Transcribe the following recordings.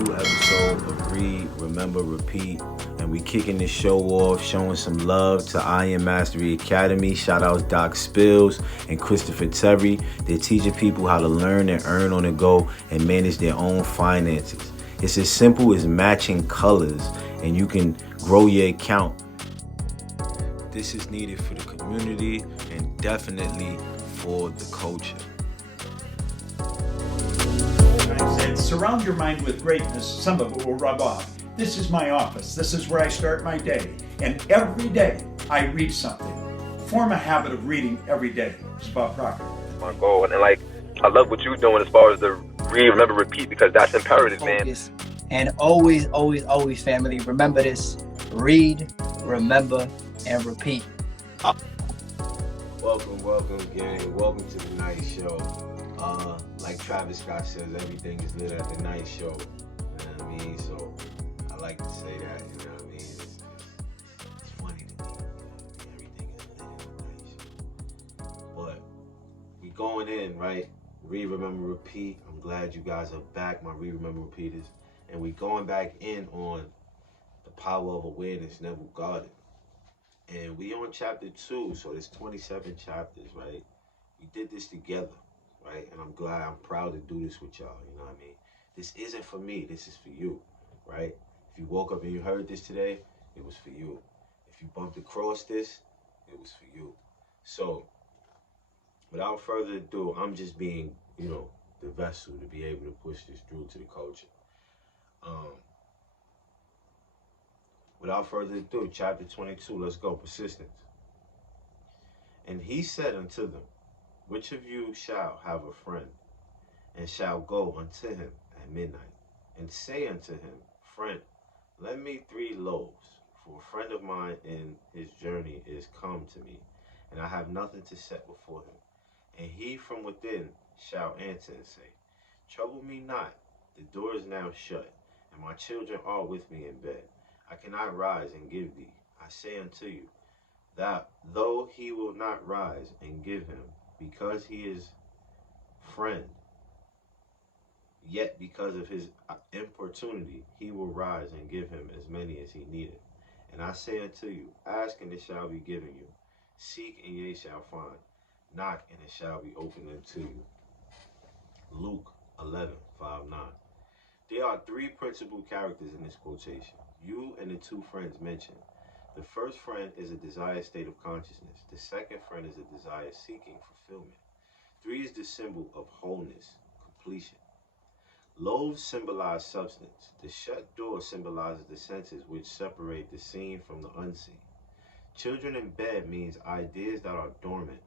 new episode of Read, Remember, Repeat. And we kicking this show off, showing some love to Iron Mastery Academy. Shout out Doc Spills and Christopher Terry. They're teaching people how to learn and earn on the go and manage their own finances. It's as simple as matching colors, and you can grow your account. This is needed for the community and definitely for the culture. I said, surround your mind with greatness. Some of it will rub off. This is my office. This is where I start my day. And every day I read something. Form a habit of reading every day. It's about Proctor. My goal. And I love what you're doing as far as the read, remember, repeat, because that's imperative, man. And always, always, always, family, remember this. Read, remember, and repeat. Welcome, gang. Welcome to the night show. Like Travis Scott says, everything is lit at the night show. You know what I mean? So I like to say that, you know what I mean? It's funny to me. Everything is lit at the night show. But we going in, right? Read, remember, repeat. I'm glad you guys are back, my Read, remember, repeaters. And we going back in on the power of awareness, Neville Goddard. And we on chapter 2, so there's 27 chapters, right? We did this together, right? And I'm proud to do this with y'all, you know what I mean? This isn't for me, this is for you, right? If you woke up and you heard this today, it was for you. If you bumped across this, it was for you. So, without further ado, I'm just being, the vessel to be able to push this through to the culture. Without further ado, chapter 22, let's go, persistence. And he said unto them, which of you shall have a friend, and shall go unto him at midnight, and say unto him, friend, lend me 3 loaves, for a friend of mine in his journey is come to me, and I have nothing to set before him. And he from within shall answer and say, trouble me not, the door is now shut, and my children are with me in bed. I cannot rise and give thee. I say unto you, that though he will not rise and give him, because he is friend, yet because of his importunity, he will rise and give him as many as he needeth. And I say unto you, ask and it shall be given you. Seek and ye shall find. Knock and it shall be opened unto you. Luke 11:5-9. There are 3 principal characters in this quotation. You and the 2 friends mentioned. The first friend is a desired state of consciousness. The second friend is a desire seeking fulfillment. 3 is the symbol of wholeness, completion. Loaves symbolize substance. The shut door symbolizes the senses which separate the seen from the unseen. Children in bed means ideas that are dormant.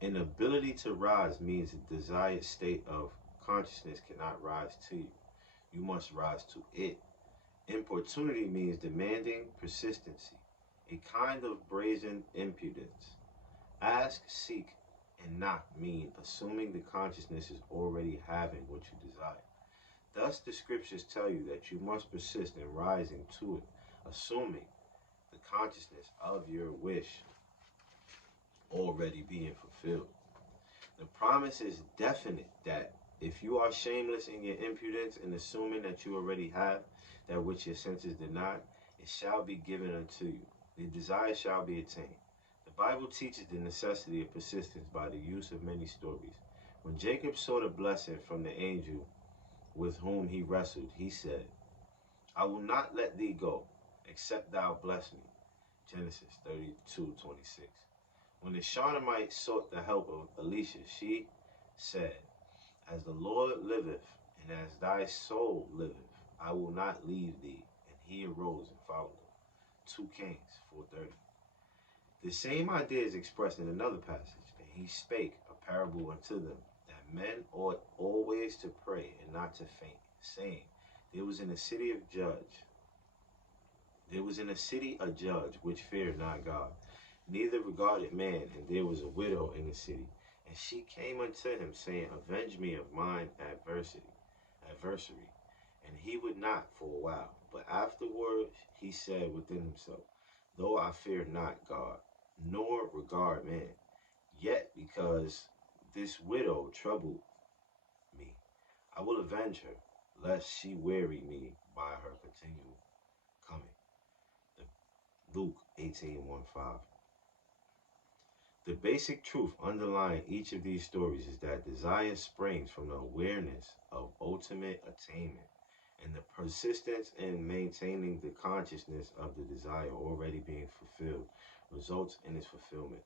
Inability to rise means a desired state of consciousness cannot rise to you. You must rise to it. Importunity means demanding persistency, a kind of brazen impudence. Ask, seek, and knock mean assuming the consciousness is already having what you desire. Thus the scriptures tell you that you must persist in rising to it, assuming the consciousness of your wish already being fulfilled. The promise is definite that if you are shameless in your impudence and assuming that you already have that which your senses deny, it shall be given unto you. The desire shall be attained. The Bible teaches the necessity of persistence by the use of many stories. When Jacob sought a blessing from the angel with whom he wrestled, he said, I will not let thee go, except thou bless me. Genesis 32:26. When the Shunammite sought the help of Elisha, she said, as the Lord liveth, and as thy soul liveth, I will not leave thee. And he arose and followed her. 2 Kings 4:30. The same idea is expressed in another passage. And he spake a parable unto them, that men ought always to pray and not to faint, saying, There was in a city a judge which feared not God, neither regarded man, and there was a widow in the city. And she came unto him, saying, Avenge me of mine adversary. And he would not for a while. But afterward he said within himself, Though I fear not God, nor regard man, yet because this widow troubled me, I will avenge her, lest she weary me by her continual coming. Luke 18:15. The basic truth underlying each of these stories is that desire springs from the awareness of ultimate attainment, and the persistence in maintaining the consciousness of the desire already being fulfilled results in its fulfillment.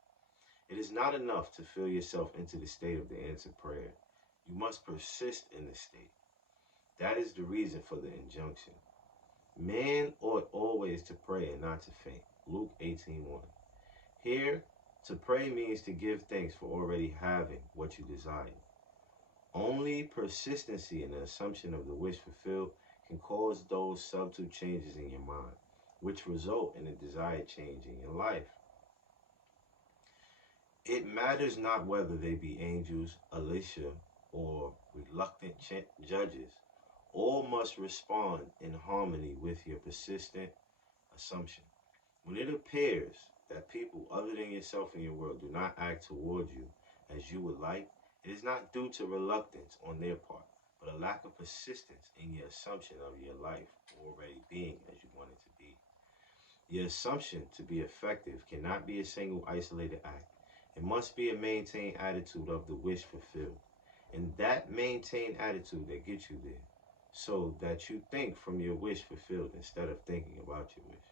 It is not enough to feel yourself into the state of the answered prayer. You must persist in the state. That is the reason for the injunction. Man ought always to pray and not to faint. Luke 18:1. Here, to pray means to give thanks for already having what you desire. Only persistency in the assumption of the wish fulfilled can cause those subtle changes in your mind, which result in a desired change in your life. It matters not whether they be angels, Alicia, or reluctant judges. All must respond in harmony with your persistent assumption. When it appears that people other than yourself in your world do not act toward you as you would like, it is not due to reluctance on their part, but a lack of persistence in your assumption of your life already being as you want it to be. Your assumption to be effective cannot be a single isolated act. It must be a maintained attitude of the wish fulfilled, and that maintained attitude that gets you there, so that you think from your wish fulfilled instead of thinking about your wish,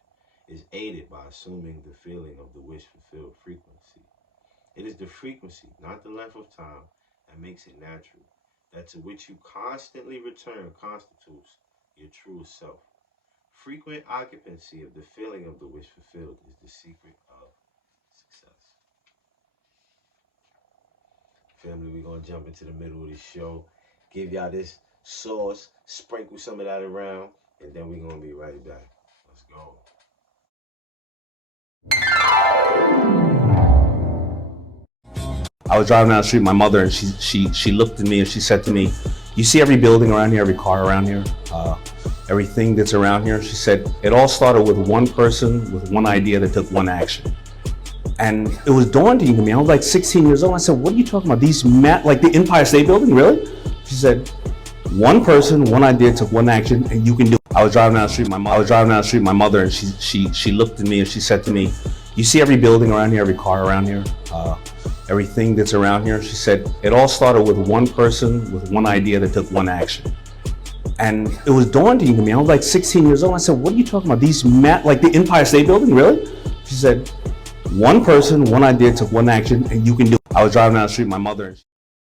is aided by assuming the feeling of the wish fulfilled frequency. It is the frequency, not the length of time, that makes it natural, that to which you constantly return constitutes your true self. Frequent occupancy of the feeling of the wish fulfilled is the secret of success. Family, we're going to jump into the middle of the show, give y'all this sauce, sprinkle some of that around, and then we're going to be right back. Let's go. I was driving down the street with my mother, and she looked at me and she said to me, "You see every building around here, every car around here, everything that's around here?" She said, "It all started with one person, with one idea that took one action." And it was daunting to me. I was like 16 years old. I said, "What are you talking about? These like the Empire State Building, really?" She said, "One person, one idea took one action, and you can do it." I was driving down the street with my mother, and she looked at me and she said to me, "You see every building around here, every car around here, everything that's around here?" She said, "It all started with one person, with one idea that took one action." And it was daunting to me. I was like 16 years old. I said, "What are you talking about? These like the Empire State Building, really?" She said, "One person, one idea took one action, and you can do it." I was driving down the street with my mother.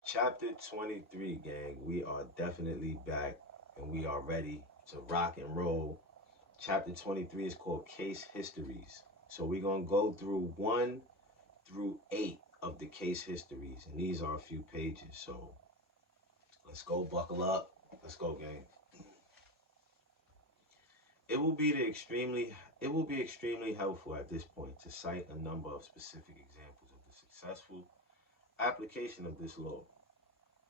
Chapter 23, gang. We are definitely back and we are ready to rock and roll. Chapter 23 is called Case Histories. So we're going to go through 1 through 8 of the case histories, and these are a few pages. So let's go, buckle up. Let's go, gang. It will be extremely helpful at this point to cite a number of specific examples of the successful application of this law.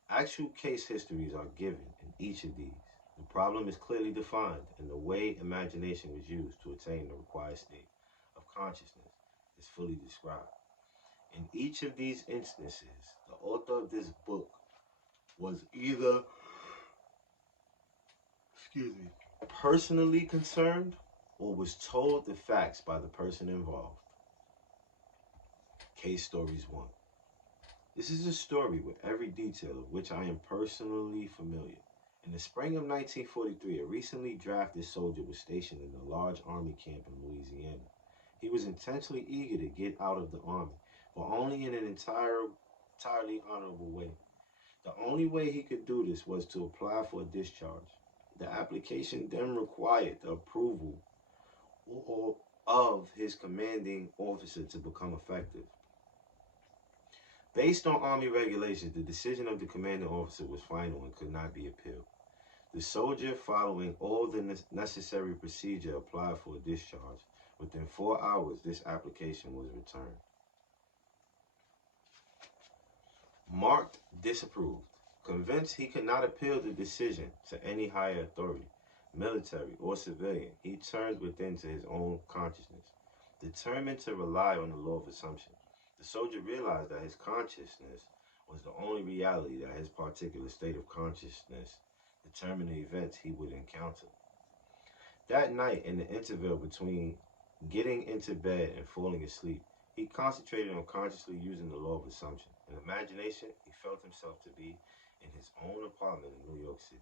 Actual case histories are given in each of these. The problem is clearly defined, and the way imagination was used to attain the required state of consciousness is fully described. In each of these instances, the author of this book was either, personally concerned or was told the facts by the person involved. Case Stories 1. This is a story with every detail of which I am personally familiar. In the spring of 1943, a recently drafted soldier was stationed in a large army camp in Louisiana. He was intensely eager to get out of the army, but only in an entirely honorable way. The only way he could do this was to apply for a discharge. The application then required the approval of his commanding officer to become effective. Based on Army regulations, the decision of the commanding officer was final and could not be appealed. The soldier, following all the necessary procedure, applied for a discharge. Within 4 hours, this application was returned. Marked disapproved. Convinced he could not appeal the decision to any higher authority, military or civilian, he turned within to his own consciousness, determined to rely on the law of assumption. The soldier realized that his consciousness was the only reality, that his particular state of consciousness determine the events he would encounter. That night, in the interval between getting into bed and falling asleep, he concentrated on consciously using the law of assumption. In imagination, he felt himself to be in his own apartment in New York City.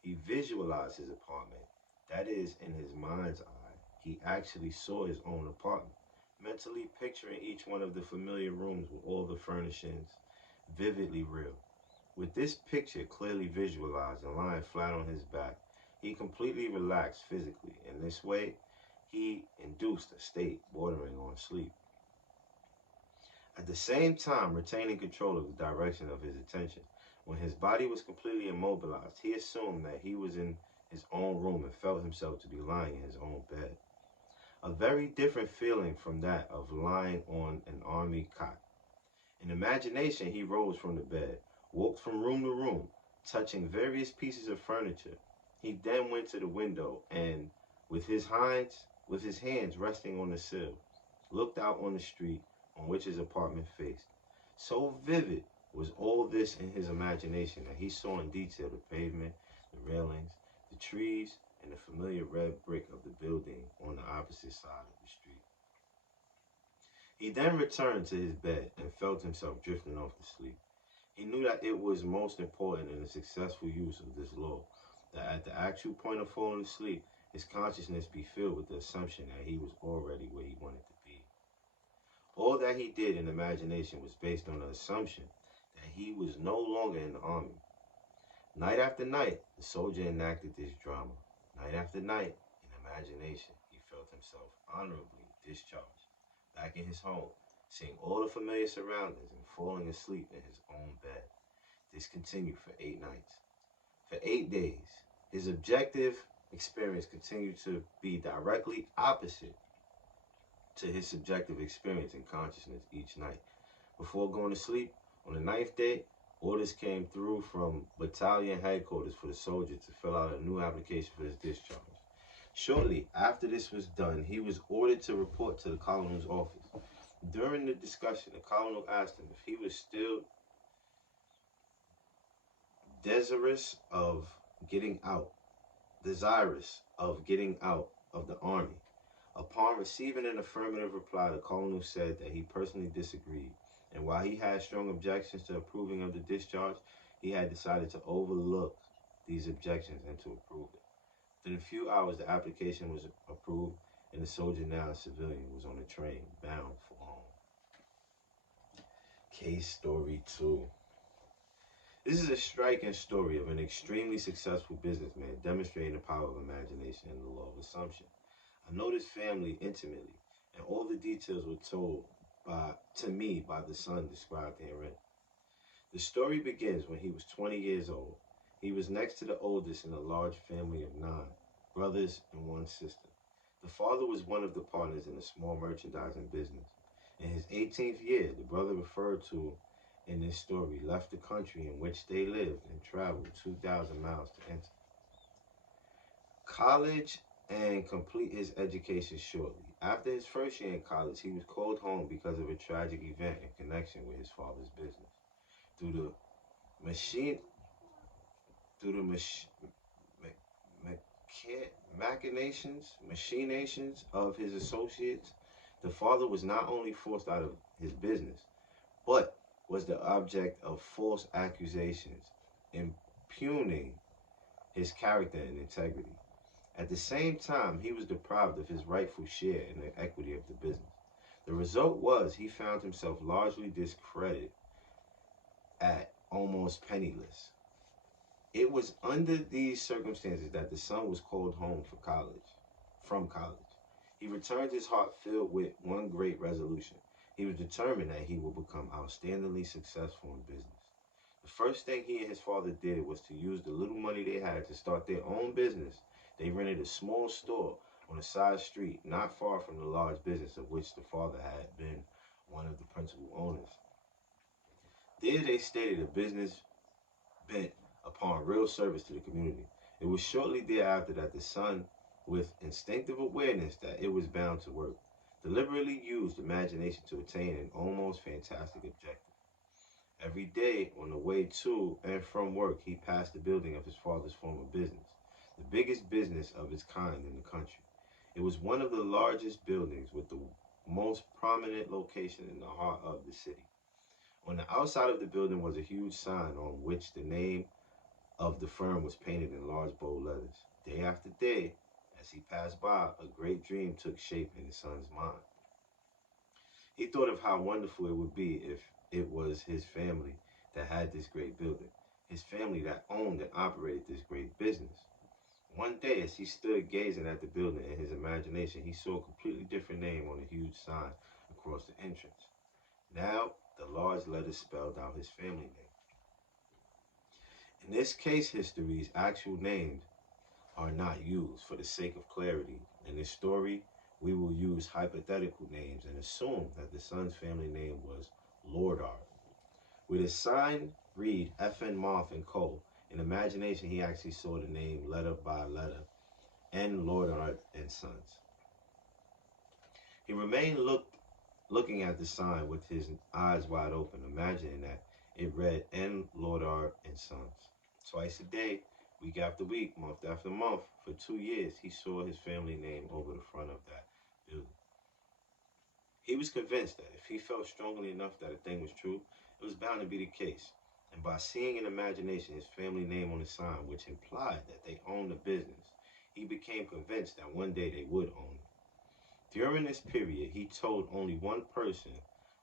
He visualized his apartment. That is, in his mind's eye, he actually saw his own apartment, mentally picturing each one of the familiar rooms with all the furnishings vividly real. With this picture clearly visualized and lying flat on his back, he completely relaxed physically. In this way, he induced a state bordering on sleep. At the same time, retaining control of the direction of his attention. When his body was completely immobilized, he assumed that he was in his own room and felt himself to be lying in his own bed. A very different feeling from that of lying on an army cot. In imagination, he rose from the bed, walked from room to room, touching various pieces of furniture. He then went to the window and, with his hands resting on the sill, looked out on the street on which his apartment faced. So vivid was all this in his imagination that he saw in detail the pavement, the railings, the trees, and the familiar red brick of the building on the opposite side of the street. He then returned to his bed and felt himself drifting off to sleep. He knew that it was most important in the successful use of this law that at the actual point of falling asleep, his consciousness be filled with the assumption that he was already where he wanted to be. All that he did in imagination was based on the assumption that he was no longer in the army. Night after night, the soldier enacted this drama. Night after night, in imagination, he felt himself honorably discharged, back in his home, seeing all the familiar surroundings and falling asleep in his own bed. This continued for 8 nights. For 8 days, his objective experience continued to be directly opposite to his subjective experience in consciousness each night. Before going to sleep, on the 9th day, orders came through from battalion headquarters for the soldier to fill out a new application for his discharge. Shortly after this was done, he was ordered to report to the colonel's office. During the discussion, the colonel asked him if he was still desirous of getting out of the army. Upon receiving an affirmative reply, the colonel said that he personally disagreed, and while he had strong objections to approving of the discharge, he had decided to overlook these objections and to approve it. Within a few hours, the application was approved, and the soldier, now a civilian, was on a train bound for home. Case story 2. This is a striking story of an extremely successful businessman demonstrating the power of imagination and the law of assumption. I know this family intimately, and all the details were told to me by the son described herein. The story begins when he was 20 years old. He was next to the oldest in a large family of 9 brothers and 1 sister. The father was one of the partners in a small merchandising business. In his 18th year, the brother referred to in this story left the country in which they lived and traveled 2,000 miles to enter college and complete his education shortly. After his first year in college, he was called home because of a tragic event in connection with his father's business. Through the machinations of his associates, the father was not only forced out of his business, but was the object of false accusations, impugning his character and integrity. At the same time, he was deprived of his rightful share in the equity of the business. The result was he found himself largely discredited at almost penniless. It was under these circumstances that the son was called home from college. He returned his heart filled with one great resolution. He was determined that he would become outstandingly successful in business. The first thing he and his father did was to use the little money they had to start their own business. They rented a small store on a side street not far from the large business of which the father had been one of the principal owners. There they stated a business bent upon real service to the community. It was shortly thereafter that the son, with instinctive awareness that it was bound to work, deliberately used imagination to attain an almost fantastic objective. Every day on the way to and from work, he passed the building of his father's former business, the biggest business of its kind in the country. It was one of the largest buildings with the most prominent location in the heart of the city. On the outside of the building was a huge sign on which the name of the firm was painted in large bold letters. Day after day, as he passed by, a great dream took shape in his son's mind. He thought of how wonderful it would be if it was his family that had this great building, his family that owned and operated this great business. One day, as he stood gazing at the building in his imagination, he saw a completely different name on a huge sign across the entrance. Now, the large letters spelled out his family name. In this case history's actual names are not used for the sake of clarity. In this story, we will use hypothetical names and assume that the son's family name was Lordar. With his sign read FN Moth and Co., in imagination he actually saw the name letter by letter, N. Lordar and Sons. He remained looking at the sign with his eyes wide open, imagining that it read N. Lordar and Sons. Twice a day, week after week, month after month, for 2 years, he saw his family name over the front of that building. He was convinced that if he felt strongly enough that a thing was true, it was bound to be the case. And by seeing in imagination his family name on the sign, which implied that they owned the business, he became convinced that one day they would own it. During this period, he told only one person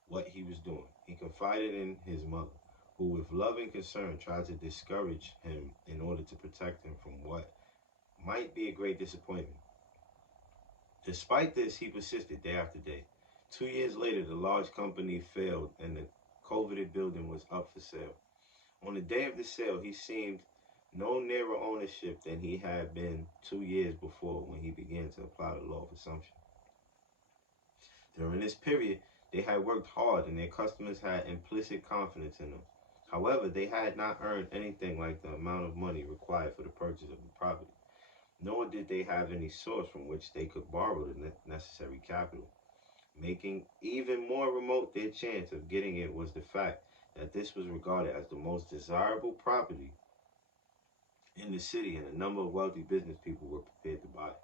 what he was doing. He confided in his mother, who with love and concern tried to discourage him in order to protect him from what might be a great disappointment. Despite this, he persisted day after day. 2 years later, the large company failed and the coveted building was up for sale. On the day of the sale, he seemed no nearer ownership than he had been 2 years before when he began to apply the law of assumption. During this period, they had worked hard and their customers had implicit confidence in them. However, they had not earned anything like the amount of money required for the purchase of the property, nor did they have any source from which they could borrow the necessary capital. Making even more remote their chance of getting it was the fact that this was regarded as the most desirable property in the city, and a number of wealthy business people were prepared to buy it.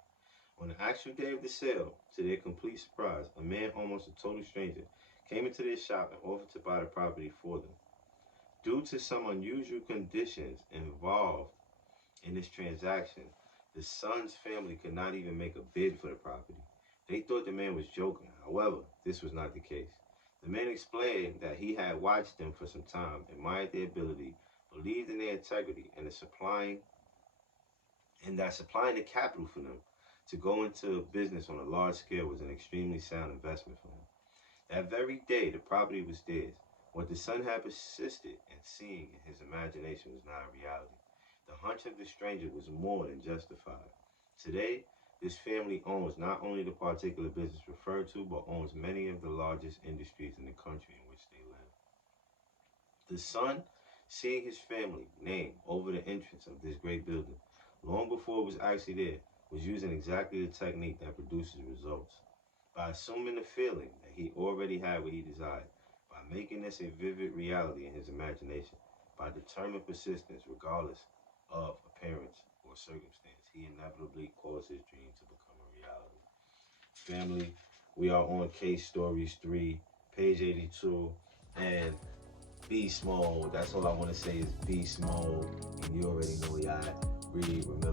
On the actual day of the sale, to their complete surprise, a man, almost a total stranger, came into their shop and offered to buy the property for them. Due to some unusual conditions involved in this transaction, the son's family could not even make a bid for the property. They thought the man was joking. However, this was not the case. The man explained that he had watched them for some time, admired their ability, believed in their integrity, and that supplying the capital for them to go into business on a large scale was an extremely sound investment for him. That very day, the property was theirs. What the son had persisted in seeing in his imagination was not a reality. The hunch of the stranger was more than justified. Today, this family owns not only the particular business referred to, but owns many of the largest industries in the country in which they live. The son, seeing his family name over the entrance of this great building, long before it was actually there, was using exactly the technique that produces results. By assuming the feeling that he already had what he desired, by making this a vivid reality in his imagination, by determined persistence regardless of appearance or circumstance, he inevitably caused his dream to become a reality. Family, we are on Case Stories 3, page 82, and beast mode. That's all I want to say is beast mode. And you already know, y'all. Read, remember.